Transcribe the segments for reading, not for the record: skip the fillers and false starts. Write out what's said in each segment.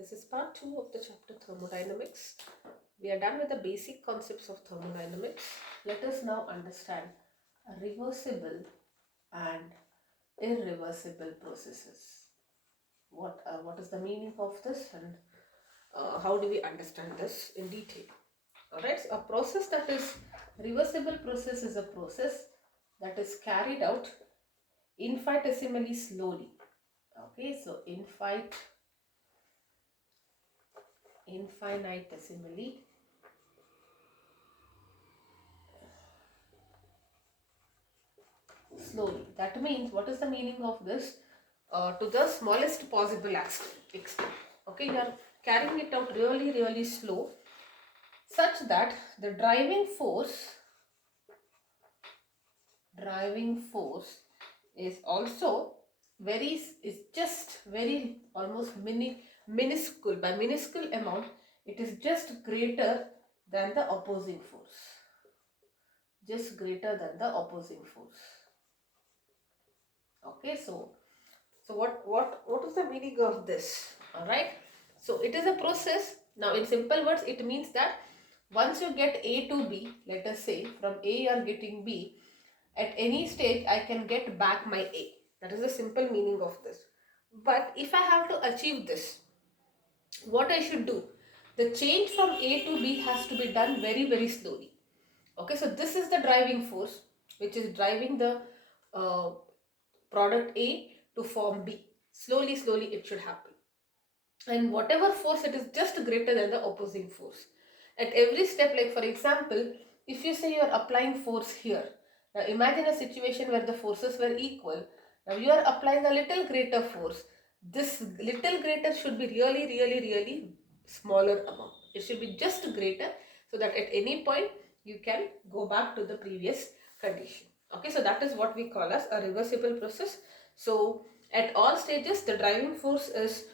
This is part 2 of the chapter Thermodynamics. We are done with the basic concepts of thermodynamics. Let us now understand reversible and irreversible processes. What is the meaning of this, and how do we understand this in detail? Alright, so a process that is reversible process is a process that is carried out infinitesimally slowly. Okay, so infinitesimally slowly. That means, what is the meaning of this? To the smallest possible extent. Okay, you are carrying it out really, really slow, such that the driving force is also just very almost minuscule. By minuscule amount, it is just greater than the opposing force. Just greater than the opposing force. Okay, so what is the meaning of this? All right. So it is a process. Now, in simple words, it means that once you get A to B, let us say from A you are getting B, at any stage I can get back my A. That is the simple meaning of this. But if I have to achieve this, what I should do? The change from A to B has to be done very, very slowly. Okay, so this is the driving force which is driving the uh, product A to form B. Slowly, slowly it should happen. And whatever force, it is just greater than the opposing force. At every step, like for example, if you say you are applying force here, now imagine a situation where the forces were equal. Now you are applying a little greater force. This little greater should be really, really, really smaller amount. It should be just greater, so that at any point you can go back to the previous condition. Okay, so that is what we call as a reversible process. So at all stages, the driving force is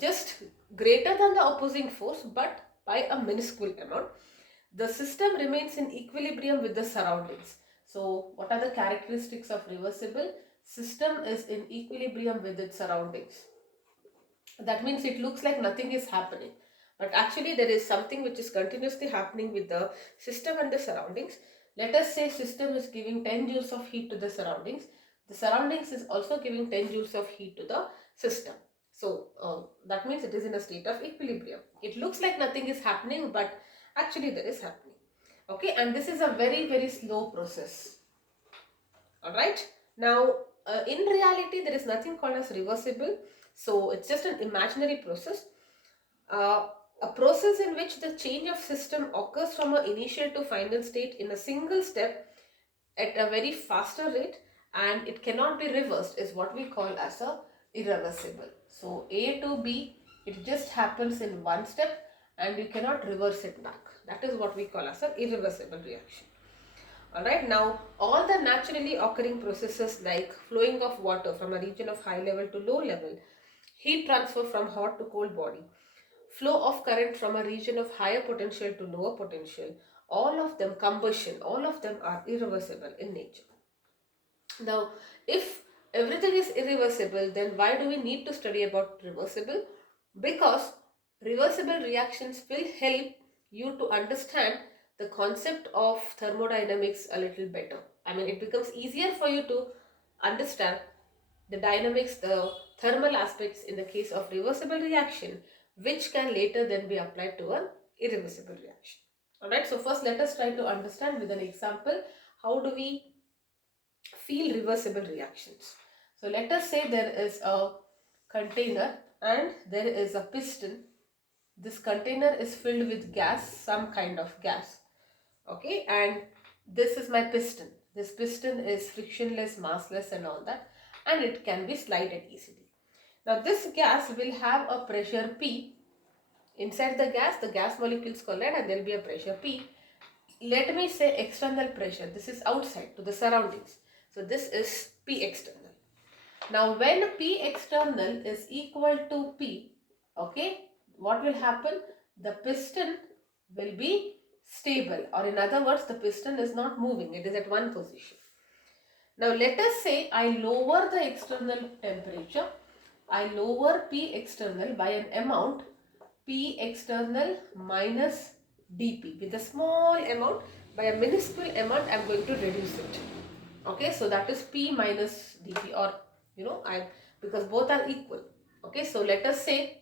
just greater than the opposing force, but by a minuscule amount. The system remains in equilibrium with the surroundings. So what are the characteristics of reversible? System is in equilibrium with its surroundings. That means it looks like nothing is happening, but actually there is something which is continuously happening with the system and the surroundings. Let us say system is giving 10 joules of heat to the surroundings. The surroundings is also giving 10 joules of heat to the system. So that means it is in a state of equilibrium. It looks like nothing is happening, but actually there is happening. Okay, and this is a very, very slow process. Alright, now in reality there is nothing called as reversible. So it's just an imaginary process. A process in which the change of system occurs from an initial to final state in a single step at a very faster rate, and it cannot be reversed, is what we call as a irreversible. So A to B, it just happens in one step and you cannot reverse it back. That is what we call as an irreversible reaction. Alright, now all the naturally occurring processes like flowing of water from a region of high level to low level, heat transfer from hot to cold body, flow of current from a region of higher potential to lower potential, all of them, combustion, all of them are irreversible in nature. Now, if everything is irreversible, then why do we need to study about reversible? Because reversible reactions will help you to understand the concept of thermodynamics a little better. I mean, it becomes easier for you to understand the dynamics, the thermal aspects in the case of reversible reaction, which can later then be applied to an irreversible reaction. Alright, so first let us try to understand with an example how do we feel reversible reactions. So let us say there is a container and there is a piston. This container is filled with gas, some kind of gas. Okay, and this is my piston. This piston is frictionless, massless and all that, and it can be slided easily. Now this gas will have a pressure P. Inside the gas molecules collide and there will be a pressure P. Let me say external pressure. This is outside to the surroundings. So this is P external. Now when P external is equal to P, okay, what will happen? The piston will be stable, or in other words, the piston is not moving. It is at one position. Now let us say I lower the external temperature. I lower P external by an amount P external minus dP. With a small amount, by a minuscule amount, I am going to reduce it. Okay, so that is P minus dP, or because both are equal. Okay, so let us say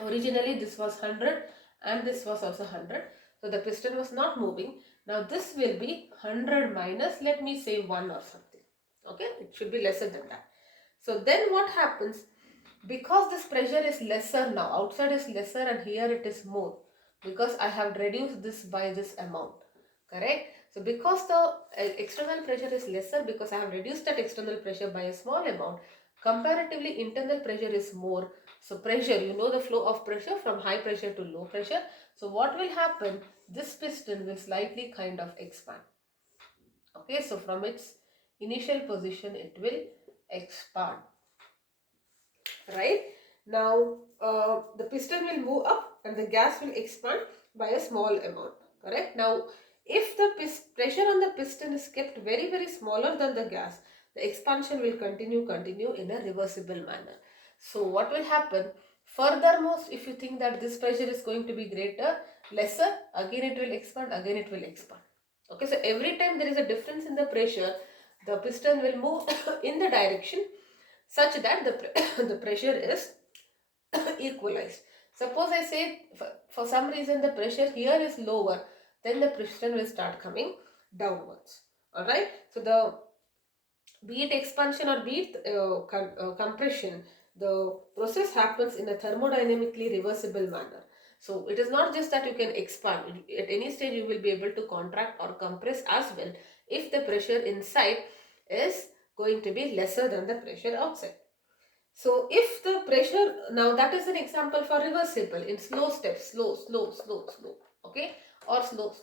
originally this was 100 and this was also 100. So the piston was not moving. Now this will be 100 minus, let me say 1 or something. Okay, it should be lesser than that. So then what happens? Because this pressure is lesser now, outside is lesser and here it is more, because I have reduced this by this amount, correct? So because the external pressure is lesser, because I have reduced that external pressure by a small amount, comparatively internal pressure is more. So pressure, you know the flow of pressure from high pressure to low pressure. So what will happen? This piston will slightly kind of expand. Okay, so from its initial position it will expand. Right? Now the piston will move up and the gas will expand by a small amount. Correct? Now if the pressure on the piston is kept very smaller than the gas, the expansion will continue in a reversible manner. So what will happen? Furthermost, if you think that this pressure is going to be greater, lesser, again it will expand, again it will expand. Okay, so every time there is a difference in the pressure, the piston will move in the direction such that the pressure is equalized. Suppose I say for some reason the pressure here is lower, then the piston will start coming downwards. Alright, so the be it expansion or be it compression, the process happens in a thermodynamically reversible manner. So it is not just that you can expand, at any stage you will be able to contract or compress as well if the pressure inside is going to be lesser than the pressure outside. So if the pressure, now that is an example for reversible in slow steps, slow, okay, or slow.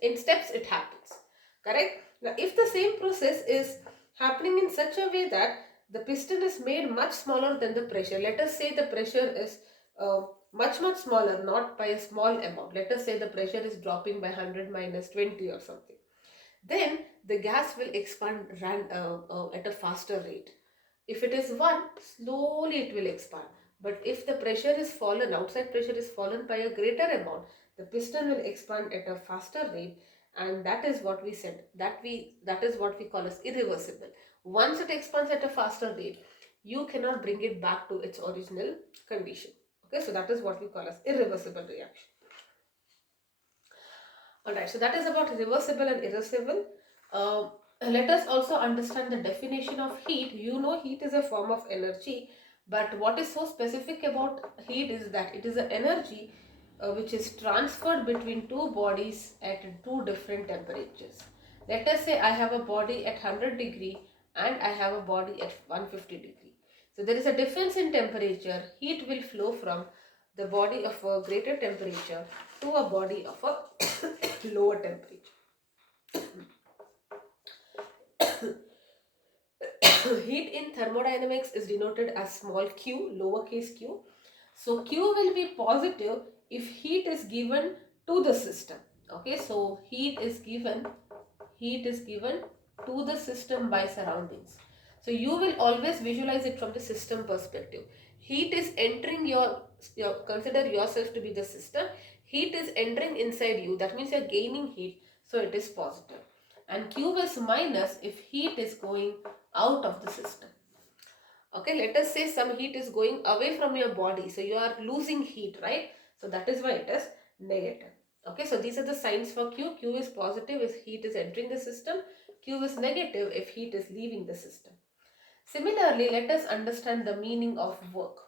In steps it happens, correct? Now if the same process is happening in such a way that the piston is made much smaller than the pressure, let us say the pressure is much smaller, not by a small amount, let us say the pressure is dropping by 100 minus 20 or something, then the gas will expand at a faster rate. If it is 1, slowly it will expand. But if the pressure is fallen, outside pressure is fallen by a greater amount, the piston will expand at a faster rate, and that is what we said, that is what we call as irreversible. Once it expands at a faster rate, you cannot bring it back to its original condition. Okay, so that is what we call as irreversible reaction. Alright, so that is about reversible and irreversible. Let us also understand the definition of heat. You know heat is a form of energy, but what is so specific about heat is that it is an energy which is transferred between two bodies at two different temperatures. Let us say I have a body at 100 degree and I have a body at 150 degree. So there is a difference in temperature. Heat will flow from the body of a greater temperature to a body of a lower temperature. Heat in thermodynamics is denoted as small q, lowercase q. So q will be positive if heat is given to the system. Okay, so heat is given to the system by surroundings. So you will always visualize it from the system perspective. Heat is entering consider yourself to be the system. Heat is entering inside you. That means you are gaining heat. So it is positive. And Q is minus if heat is going out of the system. Okay, let us say some heat is going away from your body. So you are losing heat, right? So that is why it is negative. Okay, so these are the signs for Q. Q is positive if heat is entering the system. Q is negative if heat is leaving the system. Similarly, let us understand the meaning of work.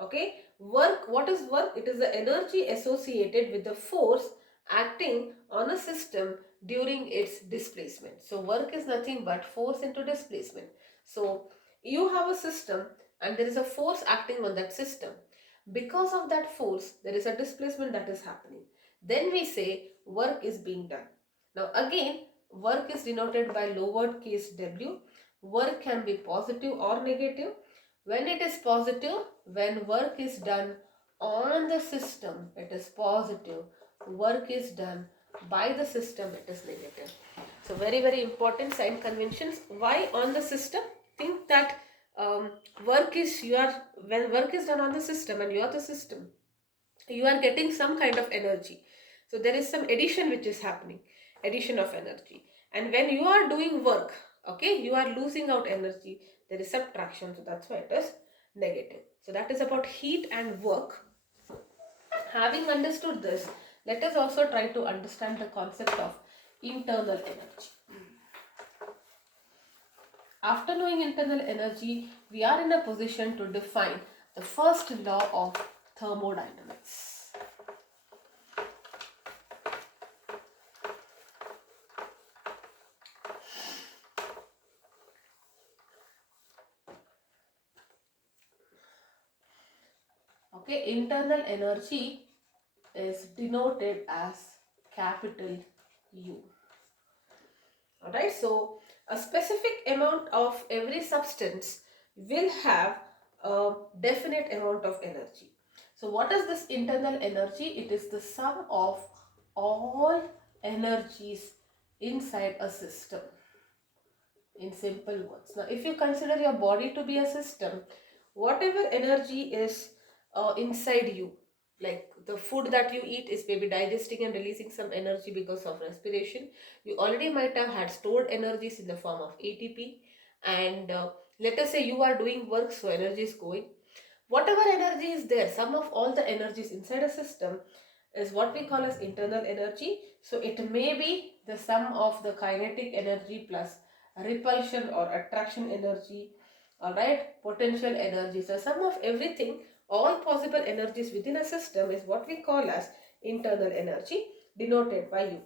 Okay, work, what is work? It is the energy associated with the force acting on a system during its displacement. So work is nothing but force into displacement. So you have a system and there is a force acting on that system. Because of that force, there is a displacement that is happening. Then we say work is being done. Now again, work is denoted by lowered case W. Work can be positive or negative. When it is positive, when work is done on the system, it is positive. Work is done by the system, it is negative. So very important sign conventions. Why on the system? Think that when work is done on the system and you are the system. you are getting some kind of energy. So there is some addition which is happening, addition of energy. And when you are doing work, okay, you are losing out energy, there is subtraction, so that's why it is negative. So that is about heat and work. Having understood this, let us also try to understand the concept of internal energy. After knowing internal energy, we are in a position to define the first law of thermodynamics. Okay, internal energy is denoted as capital U. Alright, so a specific amount of every substance will have a definite amount of energy. So what is this internal energy? It is the sum of all energies inside a system, in simple words. Now if you consider your body to be a system, whatever energy is inside you, like the food that you eat is maybe digesting and releasing some energy because of respiration. You already might have had stored energies in the form of ATP, and let us say you are doing work, so energy is going. Whatever energy is there, sum of all the energies inside a system is what we call as internal energy. So it may be the sum of the kinetic energy plus repulsion or attraction energy, alright, potential energy. So sum of everything, all possible energies within a system is what we call as internal energy, denoted by U.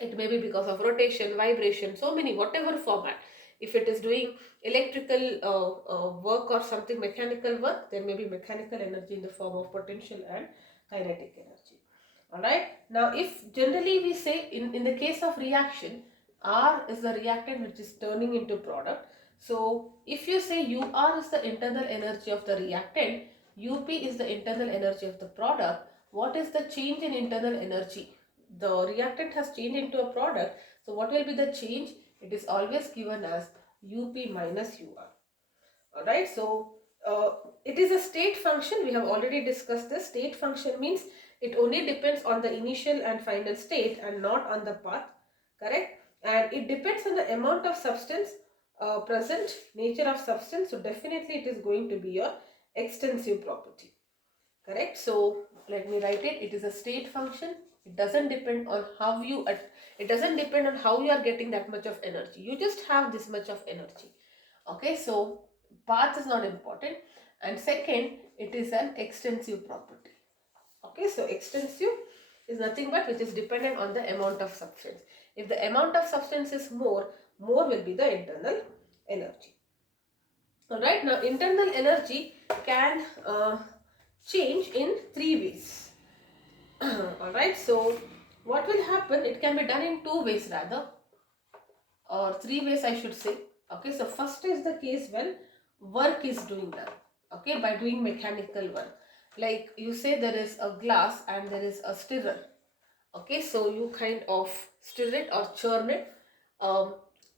It may be because of rotation, vibration, so many, whatever format. If it is doing electrical work or something mechanical work, there may be mechanical energy in the form of potential and kinetic energy. Alright, now if generally we say in the case of reaction, R is the reactant which is turning into product. So if you say UR is the internal energy of the reactant, UP is the internal energy of the product, what is the change in internal energy? The reactant has changed into a product, so what will be the change? It is always given as UP minus UR. Alright, so it is a state function. We have already discussed this. State function means it only depends on the initial and final state and not on the path, correct? And it depends on the amount of substance present, nature of substance. So definitely it is going to be your extensive property, correct? So let me write it. It is a state function. It doesn't depend on how you are getting that much of energy. You just have this much of energy. Okay, so path is not important. And second, it is an extensive property. Okay, so extensive is nothing but which is dependent on the amount of substance. If the amount of substance is more will be the internal energy. Alright, now internal energy can change in three ways. Alright, so what will happen? It can be done in two ways rather, or three ways I should say. Okay, so first is the case when work is doing done, okay, by doing mechanical work. Like you say there is a glass and there is a stirrer. Okay, so you kind of stir it or churn it.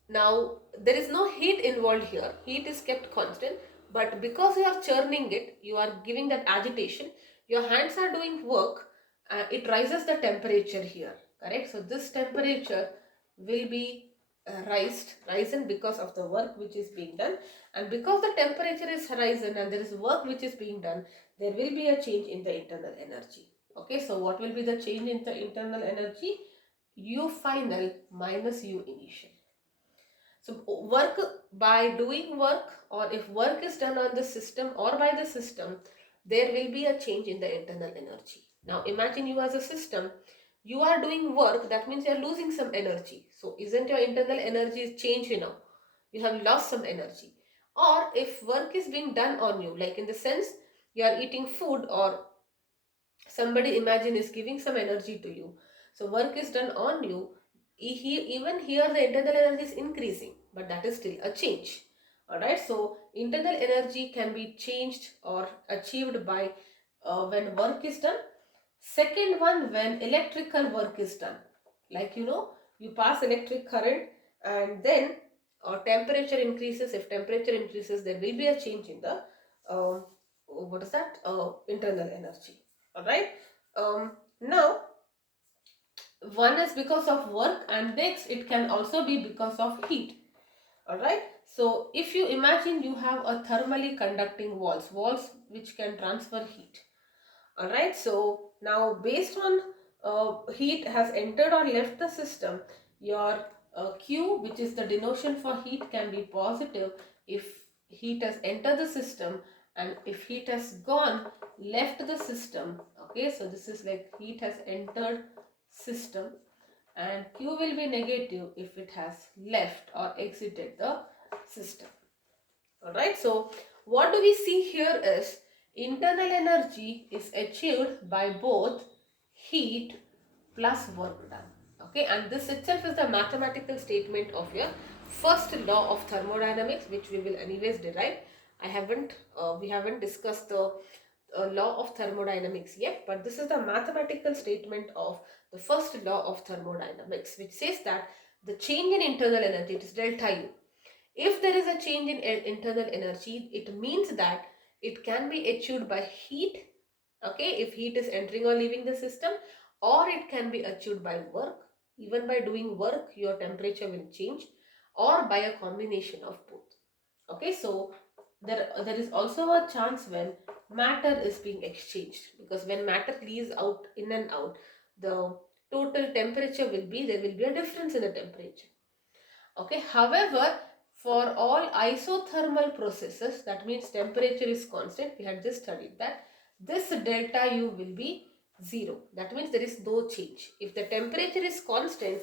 Now there is no heat involved here, heat is kept constant, but because you are churning it, you are giving that agitation, your hands are doing work, it rises the temperature here, correct? So this temperature will be risen because of the work which is being done, and because the temperature is risen and there is work which is being done, there will be a change in the internal energy. Okay, so what will be the change in the internal energy? U final minus U initial. So work, by doing work, or if work is done on the system or by the system, there will be a change in the internal energy. Now imagine you as a system, you are doing work, that means you are losing some energy. So isn't your internal energy changed now? You have lost some energy. Or if work is being done on you, like in the sense you are eating food, or somebody imagine is giving some energy to you, so work is done on you, even here the internal energy is increasing, but that is still a change. Alright, so internal energy can be changed or achieved by when work is done. Second one, when electrical work is done, like you pass electric current, and then temperature increases. If temperature increases, there will be a change in the what is that internal energy. Alright. Now, one is because of work and next it can also be because of heat. Alright. So if you imagine you have a thermally conducting walls which can transfer heat. Alright. So now based on heat has entered or left the system, your Q, which is the denotation for heat, can be positive if heat has entered the system, and if heat has gone, left the system. Okay, so this is like heat has entered system, and Q will be negative if it has left or exited the system. Alright, so what do we see here is internal energy is achieved by both heat plus work done. Okay, and this itself is the mathematical statement of your first law of thermodynamics, which we will anyways derive. We haven't discussed the law of thermodynamics yet, but this is the mathematical statement of the first law of thermodynamics, which says that the change in internal energy, it is delta U. If there is a change in internal energy, it means that it can be achieved by heat, okay, if heat is entering or leaving the system, or it can be achieved by work. Even by doing work, your temperature will change, or by a combination of both. Okay, so there is also a chance when matter is being exchanged, because when matter leaves out in and out, the total temperature will be, there will be a difference in the temperature. Okay, however, for all isothermal processes, that means temperature is constant, we had just studied that, this delta U will be 0. That means there is no change. If the temperature is constant,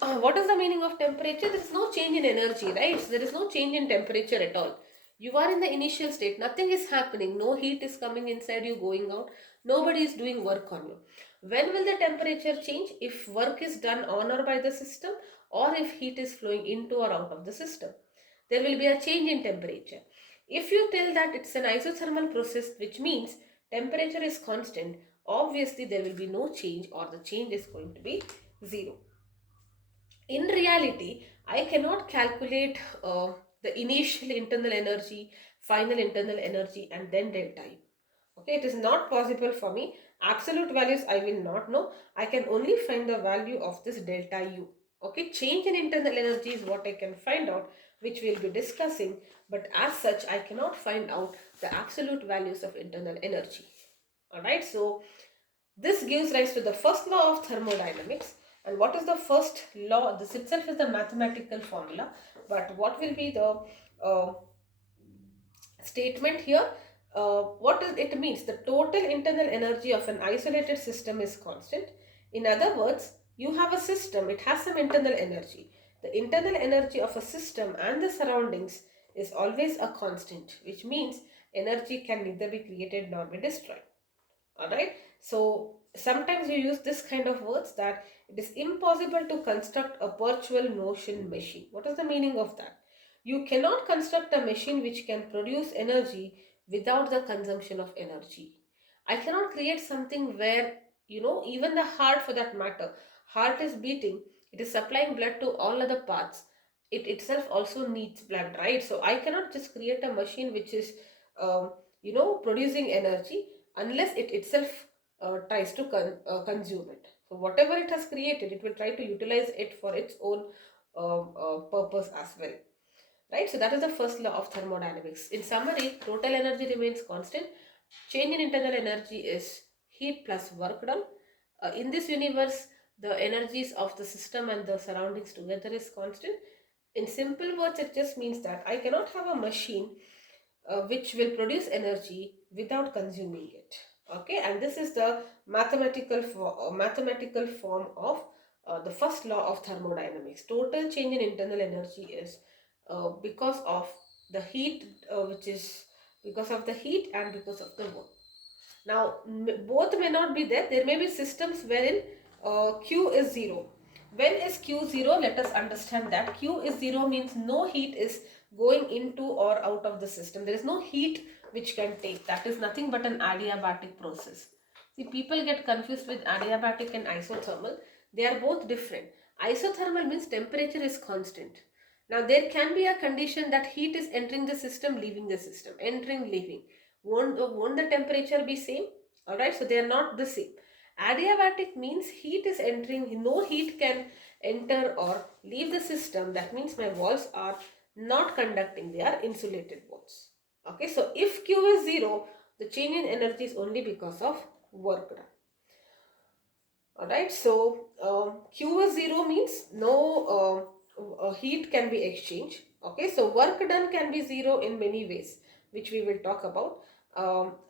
what is the meaning of temperature? There is no change in energy, right? So there is no change in temperature at all. You are in the initial state, nothing is happening, no heat is coming inside you, going out, nobody is doing work on you. When will the temperature change? If work is done on or by the system, or if heat is flowing into or out of the system. There will be a change in temperature. If you tell that it's an isothermal process, which means temperature is constant, obviously there will be no change, or the change is going to be 0. In reality, I cannot calculate the initial internal energy, final internal energy, and then delta U. Okay, it is not possible for me. Absolute values I will not know. I can only find the value of this delta U. Okay, change in internal energy is what I can find out, which we'll be discussing. But as such, I cannot find out the absolute values of internal energy. Alright, so this gives rise to the first law of thermodynamics. And what is the first law? This itself is the mathematical formula. But what will be the statement here? What it means? The total internal energy of an isolated system is constant. In other words, you have a system, it has some internal energy. The internal energy of a system and the surroundings is always a constant, which means energy can neither be created nor be destroyed. Alright, so sometimes you use this kind of words, that it is impossible to construct a virtual motion machine. What is the meaning of that? You cannot construct a machine which can produce energy without the consumption of energy. I cannot create something where, even the heart, for that matter, heart is beating, it is supplying blood to all other parts, it itself also needs blood, right? So I cannot just create a machine which is producing energy unless it itself tries to consume it. So whatever it has created, it will try to utilize it for its own purpose as well. Right? So that is the first law of thermodynamics. In summary, total energy remains constant. Change in internal energy is heat plus work done. In this universe, the energies of the system and the surroundings together is constant. In simple words, it just means that I cannot have a machine which will produce energy without consuming it. Okay, and this is the mathematical form of the first law of thermodynamics. Total change in internal energy is because of the heat, which is because of the heat and because of the work. Now, both may not be there. There may be systems wherein Q is 0. When is Q 0? Let us understand that. Q is 0 means no heat is going into or out of the system. There is no heat which can take. That is nothing but an adiabatic process. See, people get confused with adiabatic and isothermal. They are both different. Isothermal means temperature is constant. Now, there can be a condition that heat is entering the system, leaving the system, entering, leaving. Won't the temperature be same? Alright, so they are not the same. Adiabatic means heat is entering, no heat can enter or leave the system. That means my walls are not conducting, they are insulated walls. Okay, so if Q is 0, the change in energy is only because of work done. Alright, so Q is 0 means no heat can be exchanged. Okay, so work done can be 0 in many ways, which we will talk about.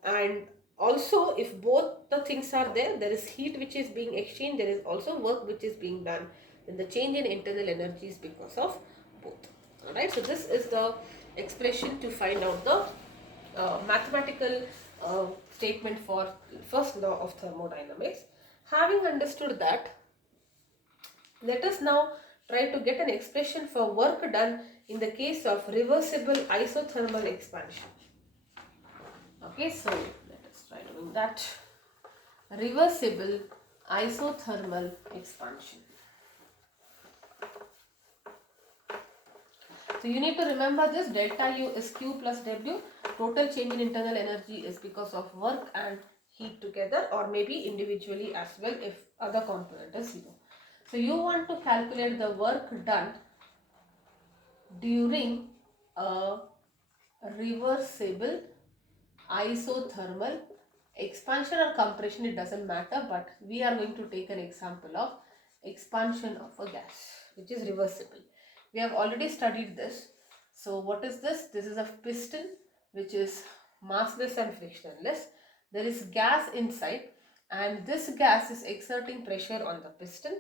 And also, if both the things are there, there is heat which is being exchanged, there is also work which is being done, then the change in internal energy is because of both. Alright, so this is the expression to find out the mathematical statement for first law of thermodynamics. Having understood that, let us now try to get an expression for work done in the case of reversible isothermal expansion. Okay, so let us try doing that. Reversible isothermal expansion. So you need to remember this, delta U is Q plus W. Total change in internal energy is because of work and heat together, or maybe individually as well if other component is 0. So you want to calculate the work done during a reversible isothermal expansion or compression, it doesn't matter, but we are going to take an example of expansion of a gas which is reversible. We have already studied this. So what is this? This is a piston which is massless and frictionless. There is gas inside and this gas is exerting pressure on the piston.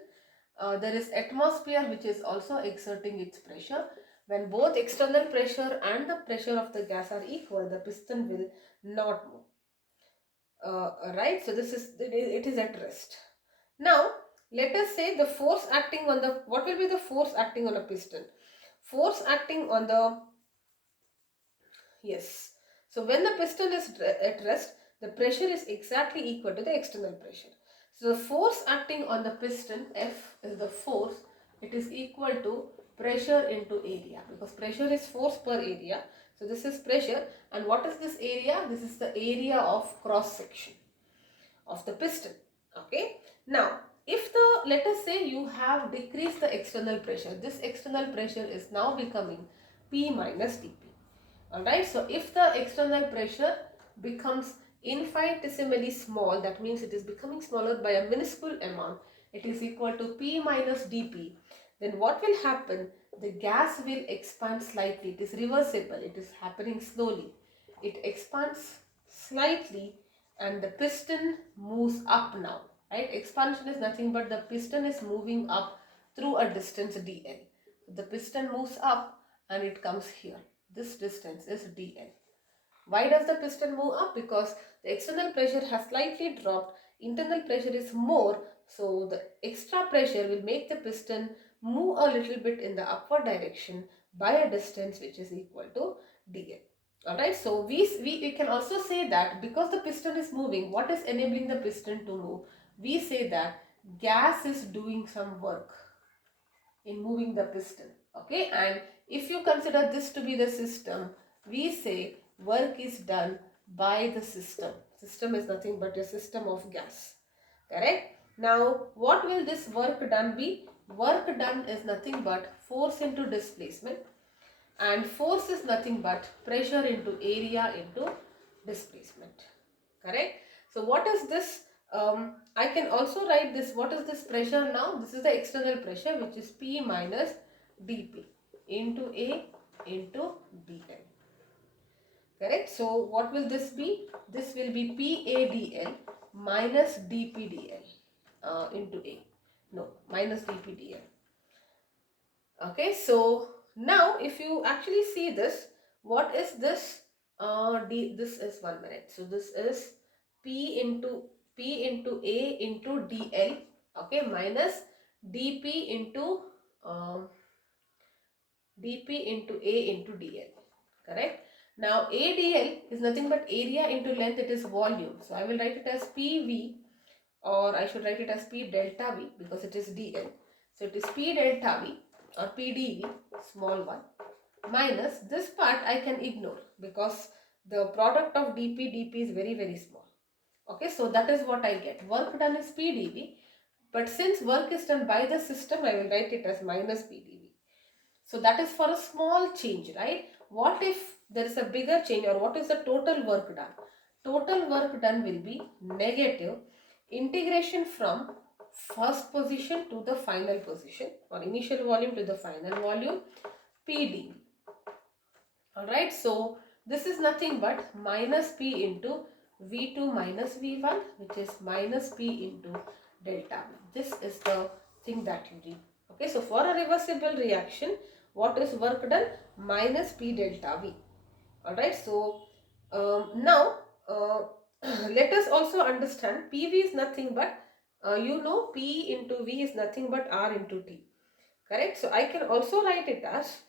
There is atmosphere which is also exerting its pressure. When both external pressure and the pressure of the gas are equal, the piston will not move. Right, so this is, it is at rest. Now let us say the force acting on the, what will be the force acting on a piston? Force acting on the, yes, so when the piston is at rest, the pressure is exactly equal to the external pressure. So the force acting on the piston, F is the force, it is equal to pressure into area, because pressure is force per area. So this is pressure, and what is this area? This is the area of cross section of the piston. Okay, now if the, let us say you have decreased the external pressure, this external pressure is now becoming P minus dP. Alright, so if the external pressure becomes infinitesimally small, that means it is becoming smaller by a minuscule amount, it is equal to P minus dP, then what will happen? The gas will expand slightly. It is reversible, it is happening slowly. It expands slightly and the piston moves up now. Right? Expansion is nothing but the piston is moving up through a distance dl. The piston moves up and it comes here. This distance is dl. Why does the piston move up? Because the external pressure has slightly dropped, internal pressure is more, so the extra pressure will make the piston move a little bit in the upward direction by a distance which is equal to dl. Alright, so we can also say that because the piston is moving, what is enabling the piston to move? We say that gas is doing some work in moving the piston. Okay, and if you consider this to be the system, we say work is done by the system. System is nothing but a system of gas. Correct? Now, what will this work done be? Work done is nothing but force into displacement, and force is nothing but pressure into area into displacement. Correct? So what is this? I can also write this. What is this pressure now? This is the external pressure, which is P minus dP into A into dl. Correct? So what will this be? This will be PAdl minus dPdl into A. No, minus dPdl. Okay, so now if you actually see this, what is this? This is 1 minute. So this is P into A into dl. Okay, minus dP into dP into A into dl. Correct? Now AdL is nothing but area into length. It is volume. So I will write it as PV, or I should write it as P delta V because it is dl. So it is P delta V or PdV, small one, minus this part I can ignore because the product of dP is very small. Okay, so that is what I get. Work done is P dV, but since work is done by the system, I will write it as minus P dV. So that is for a small change, right? What if there is a bigger change, or what is the total work done? Total work done will be negative integration from first position to the final position, or initial volume to the final volume, P dV. Alright, so this is nothing but minus P into V2 minus V1, which is minus P into delta V. This is the thing that you read. Okay, so for a reversible reaction, what is work done? Minus P delta V. Alright, so now let us also understand PV is nothing but, P into V is nothing but R into T. Correct? So I can also write it as,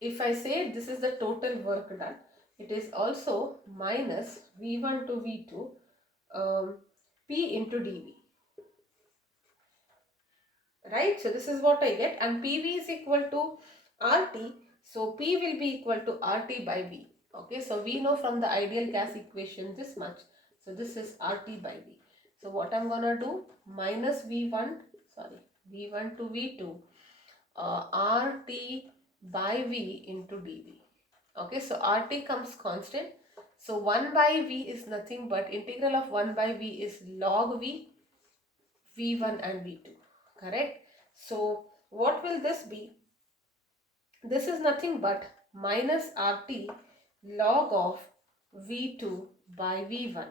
if I say this is the total work done, it is also minus V1 to V2 P into dV. Right? So this is what I get, and PV is equal to RT. So P will be equal to RT by V. Okay, so we know from the ideal gas equation this much. So this is RT by V. So what I'm gonna do, minus V1 to V2 RT by V into dV. Okay, so RT comes constant. So 1 by V is nothing but integral of 1 by V is log V, V1 and V2. Correct? So what will this be? This is nothing but minus RT log of V2 by V1.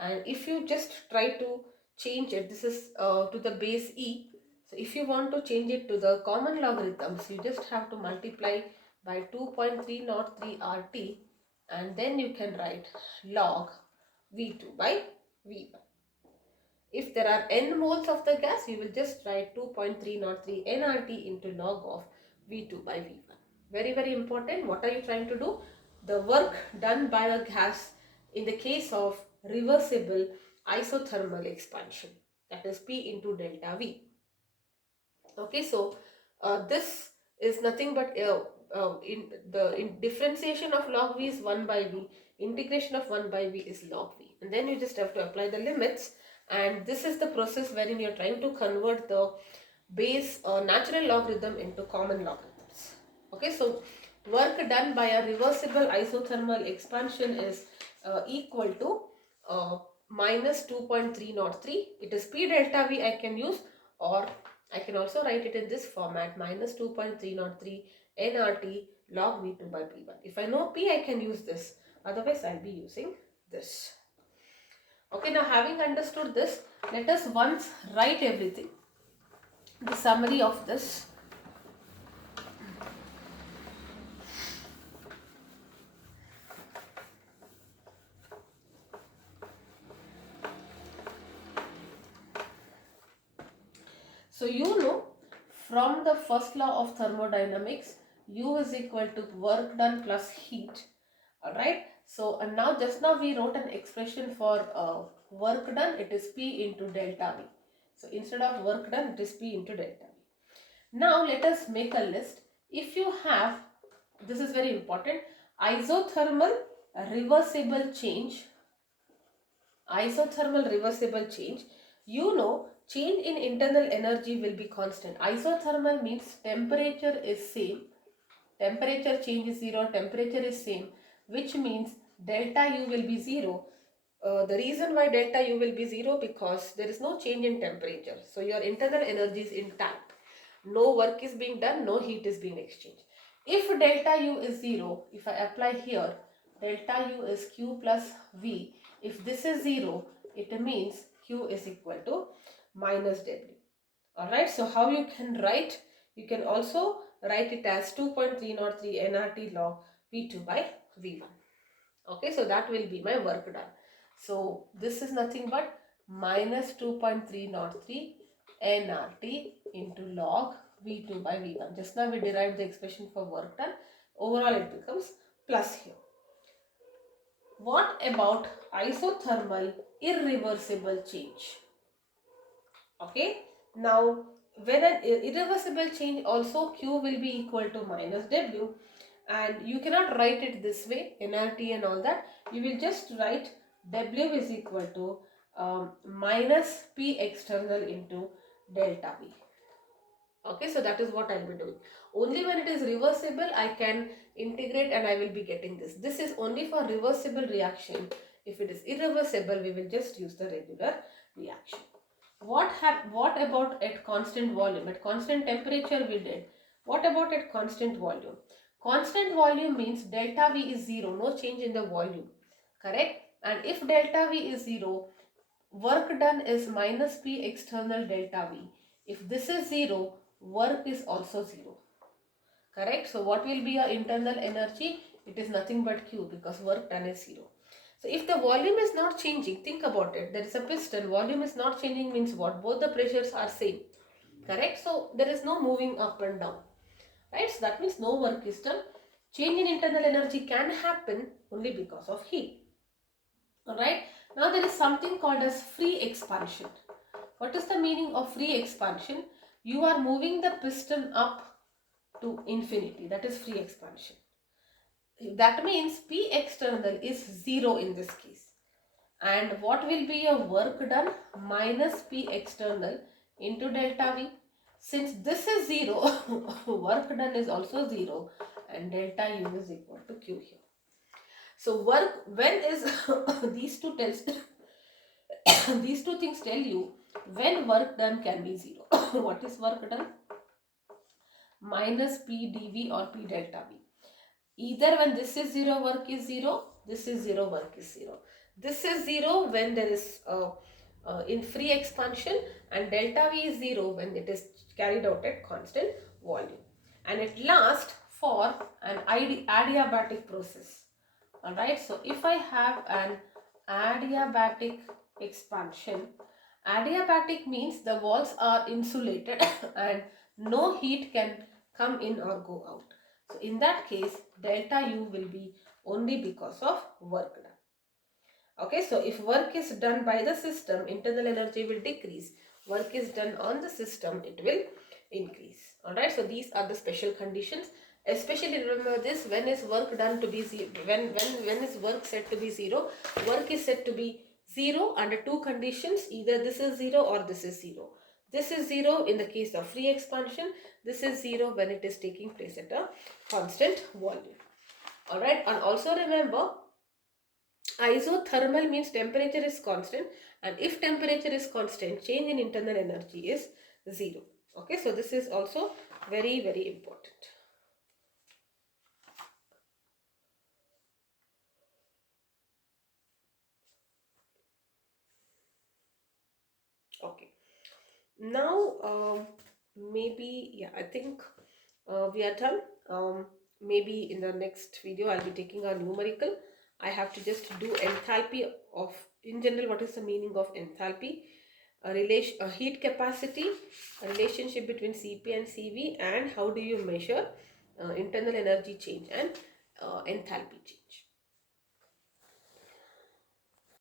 And if you just try to change it, this is to the base E. So if you want to change it to the common logarithms, you just have to multiply by 2.303 RT, and then you can write log V2 by V1. If there are n moles of the gas, you will just write 2.303 nRT into log of V2 by V1. Very, very important. What are you trying to do? The work done by a gas in the case of reversible isothermal expansion, that is P into delta V. Okay, so this is nothing but in differentiation of log V is 1 by V, integration of 1 by V is log V, and then you just have to apply the limits, and this is the process wherein you are trying to convert the base natural logarithm into common logarithms. Okay, so work done by a reversible isothermal expansion is equal to minus 2.303. It is P delta V I can use, or I can also write it in this format, minus 2.303 nRT log V2 by P1. If I know P, I can use this. Otherwise, I'll be using this. Okay, now having understood this, let us once write everything. The summary of this. So you know from the first law of thermodynamics, U is equal to work done plus heat. Alright. So and now just now we wrote an expression for work done. It is P into delta V. So instead of work done, it is P into delta V. Now let us make a list. If you have, this is very important, isothermal reversible change, you know change in internal energy will be constant. Isothermal means temperature is same, temperature change is 0, temperature is same, which means delta U will be 0. The reason why delta U will be 0, because there is no change in temperature. So your internal energy is intact. No work is being done, no heat is being exchanged. If delta U is 0, if I apply here, delta U is Q plus V. If this is 0, it means Q is equal to minus W. Alright, so how you can write? You can also write it as 2.303 nRT log V2 by V1. Okay, so that will be my work done. So this is nothing but minus 2.303 nRT into log V2 by V1. Just now we derived the expression for work done. Overall it becomes plus here. What about isothermal irreversible change? Okay, now when an irreversible change, also Q will be equal to minus W, and you cannot write it this way, nRT and all that. You will just write W is equal to minus P external into delta V. Okay, so that is what I'll be doing. Only when it is reversible, I can integrate and I will be getting this. This is only for reversible reaction. If it is irreversible, we will just use the regular reaction. What about at constant volume? At constant temperature we did. What about at constant volume? Constant volume means delta V is 0, no change in the volume. Correct? And if delta V is 0, work done is minus P external delta V. If this is 0, work is also 0. Correct? So what will be your internal energy? It is nothing but Q, because work done is 0. So if the volume is not changing, think about it. There is a piston, volume is not changing means what? Both the pressures are same. Correct? So there is no moving up and down. Right? So that means no work is done. Change in internal energy can happen only because of heat. Alright? Now there is something called as free expansion. What is the meaning of free expansion? You are moving the piston up to infinity. That is free expansion. That means P external is 0 in this case. And what will be your work done? Minus P external into delta V. Since this is 0, work done is also 0 and delta U is equal to Q here. So work, when is these two tells these two things tell you when work done can be 0. What is work done? Minus P dV or P delta V. Either when this is 0, work is 0, this is 0, work is 0. This is 0 when there is in free expansion, and delta V is 0 when it is carried out at constant volume. And it lasts for an adiabatic process. Alright, so if I have an adiabatic expansion, adiabatic means the walls are insulated and no heat can come in or go out. So in that case, delta U will be only because of work done. Okay, so if work is done by the system, internal energy will decrease. Work is done on the system, it will increase. Alright, so these are the special conditions. Especially remember this, when is work done to be 0, when is work said to be 0? Work is said to be 0 under two conditions, either this is 0 or this is 0. This is 0 in the case of free expansion, this is 0 when it is taking place at a constant volume. Alright, and also remember, isothermal means temperature is constant, and if temperature is constant, change in internal energy is 0. Okay, so this is also very, very important. Okay, now maybe, yeah, I think we are done. Maybe in the next video I'll be taking a numerical. I have to just do enthalpy of, in general, what is the meaning of enthalpy, a heat capacity, a relationship between Cp and Cv, and how do you measure internal energy change and enthalpy change.